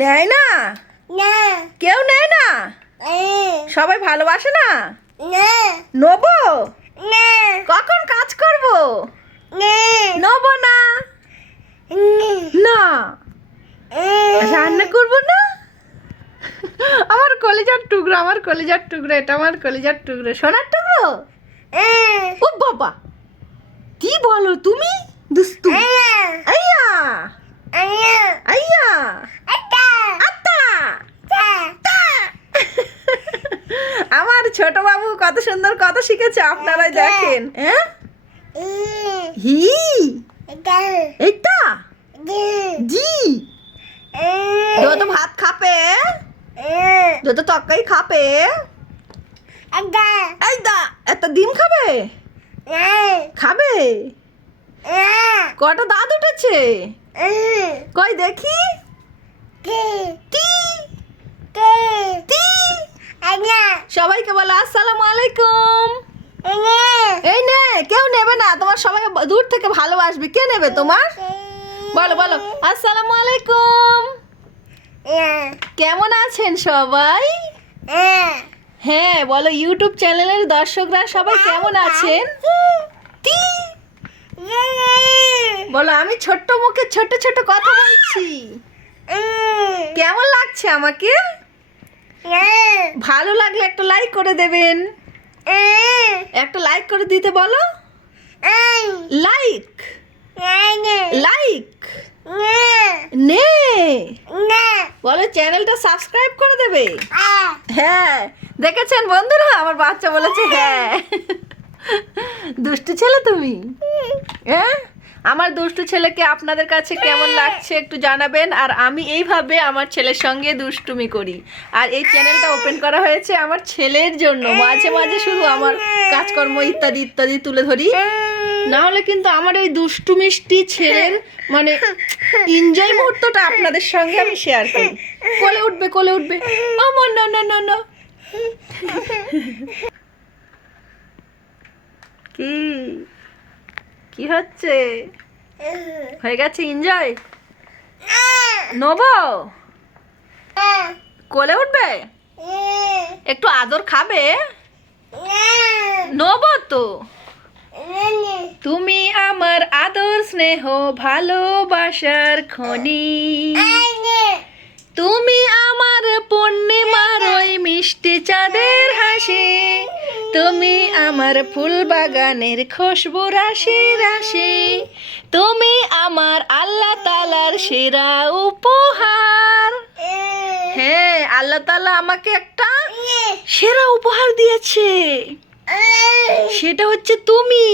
নেয় না? কেউ নেয় না? সবাই ভালোবাসে না? নেব? কখন কাজ করব? নেব না। না। রান্না করব না? আমার কলেজার টুকরো আমার কলেজার টুকরো এটা আমার কলেজার টুকরো। সোনার টুকরো? ও বাবা! কি বলো তুমি? দুস্তু। আইয়া আত্তা তা। আমার ছোট বাবু কত সুন্দর কথা শিখেছে আপনারাই দেখেন হ্যাঁ হি? এইটা জি। যত ভাত খাপে যত তরকারি খাপে এই দা এত ডিম খাবে? খাবে? কটা দাঁত উঠেছে? কই দেখি? টি। টি। সবাইকে বলো আসসালামু আলাইকুম। এই নে। কেউ নেবে না তোমার সবাই দূর থেকে ভালোবাসবে। কে নেবে তোমার? বলো বলো আসসালামু আলাইকুম। কেমন আছেন সবাই? হ্যাঁ বলো ইউটিউব চ্যানেলের দর্শকরা সবাই কেমন আছেন? বলো আমি ছোট্ট মুখে ছোট ছোট কথা বলছি। কেমন লাগছে আমাকে? ভালো লাগলে একটা লাইক করে দেবেন। একটা লাইক করে দিতে বলো। লাইক লাইক নে বলো চ্যানেলটা সাবস্ক্রাইব করে দেবে? হ্যাঁ দেখেছেন বন্ধুরা? আমার বাচ্চা বলেছে হ্যাঁ। দুষ্টু ছেলে তুমি? হ্যাঁ? আমার দুষ্টু ছেলেকে আপনাদের কাছে কেমন লাগছে একটু জানাবেন আর আমি এইভাবে আমার ছেলের সঙ্গে দুষ্টুমি করি। আর এই চ্যানেলটা ওপেন করা হয়েছে আমার ছেলের জন্য। মাঝে মাঝে শুধু আমার কাজকর্ম ইত্যাদি ইত্যাদি তুলে ধরি। না হলে কিন্তু আমার ওই দুষ্টু মিষ্টি ছেলের মানে এনজয় মুহূর্তটা আপনাদের সঙ্গে আমি শেয়ার করি। কোলে উঠবে কোলে উঠবে। আমার না না না না। কি? কি হচ্ছে? হয়ে গেছে এনজয় নব? কোলে উঠবে? একটু আদর খাবে? নব তো। তুমি আমার আদর, স্নেহ, ভালোবাসার খনি। তুমি আমার ফুল বাগানের খুশবু রাশি রাশি। তুমি আমার আল্লাহ তালার সেরা উপহার। হ্যাঁ আল্লাহ তালা আমাকে একটা সেরা উপহার দিয়েছে। সেটা হচ্ছে তুমি।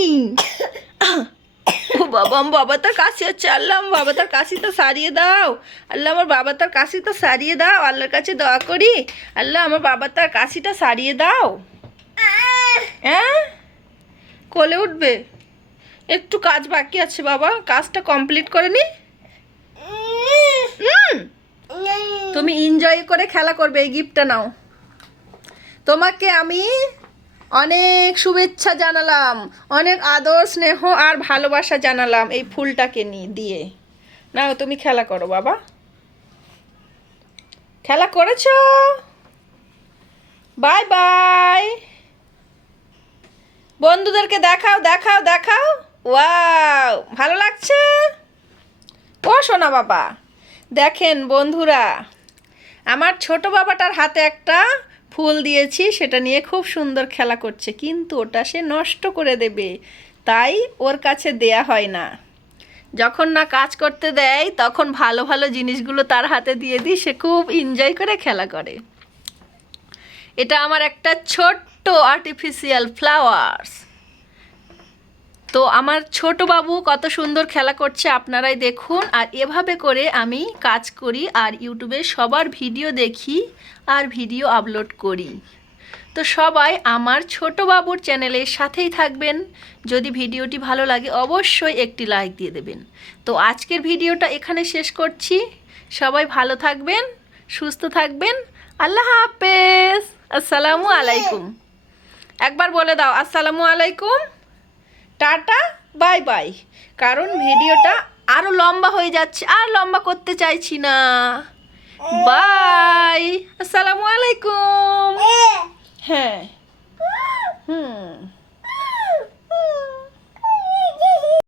ও বাবা, আমার বাবা তার কাশি হচ্ছে আল্লাহ, আমার বাবা তার কাশিটা সারিয়ে দাও। আল্লাহ, আমার বাবা তার কাশিটা সারিয়ে দাও। আল্লাহর কাছে দোয়া করি। আল্লাহ, আমার বাবা তার কাশিটা সারিয়ে দাও। হ্যাঁ? কোলে উঠবে। একটু কাজ বাকি আছে বাবা, কাজটা কমপ্লিট করে নি। তুমি এনজয় করে খেলা করবে, এই গিফটটা নাও। তোমাকে আমি অনেক শুভেচ্ছা জানালাম, অনেক আদর, স্নেহ আর ভালোবাসা জানালাম এই ফুলটাকে নিয়ে দিয়ে। নাও, তুমি খেলা করো বাবা। খেলা করেছ? বাই বাই বন্ধুদেরকে দেখাও দেখাও দেখাও। ওয়াও, ভালো লাগছে? ও সোনা বাবা, দেখেন বন্ধুরা, আমার ছোট বাবাটার হাতে একটা ফুল দিয়েছি, সেটা নিয়ে খুব সুন্দর খেলা করছে, কিন্তু ওটা সে নষ্ট করে দেবে, তাই ওর কাছে দেয়া হয় না। যখন না কাজ করতে দেয়, তখন ভালো ভালো জিনিসগুলো তার হাতে দিয়ে দিই, সে খুব এনজয় করে খেলা করে। এটা আমার একটা ছোট্ট আর্টিফিশিয়াল ফ্লাওয়ার্স তো আমার ছোট বাবু কত সুন্দর খেলা করছে আপনারাই দেখুন। আর এভাবে করে আমি কাজ করি আর ইউটিউবে সবার ভিডিও দেখি আর ভিডিও আপলোড করি। তো সবাই আমার ছোট বাবুর চ্যানেলের সাথেই থাকবেন। যদি ভিডিওটি ভালো লাগে অবশ্যই একটি লাইক দিয়ে দেবেন। তো আজকের ভিডিওটা এখানে শেষ করছি। সবাই ভালো থাকবেন, সুস্থ থাকবেন। আল্লাহ হাফেজ। আসসালামু আলাইকুম। একবার বলে দাও আসসালামু আলাইকুম। Tata bye bye. কারণ ভিডিওটা আরও লম্বা হয়ে যাচ্ছে আর লম্বা করতে চাইছি না। বাই। আসসালামু আলাইকুম। হ্যাঁ।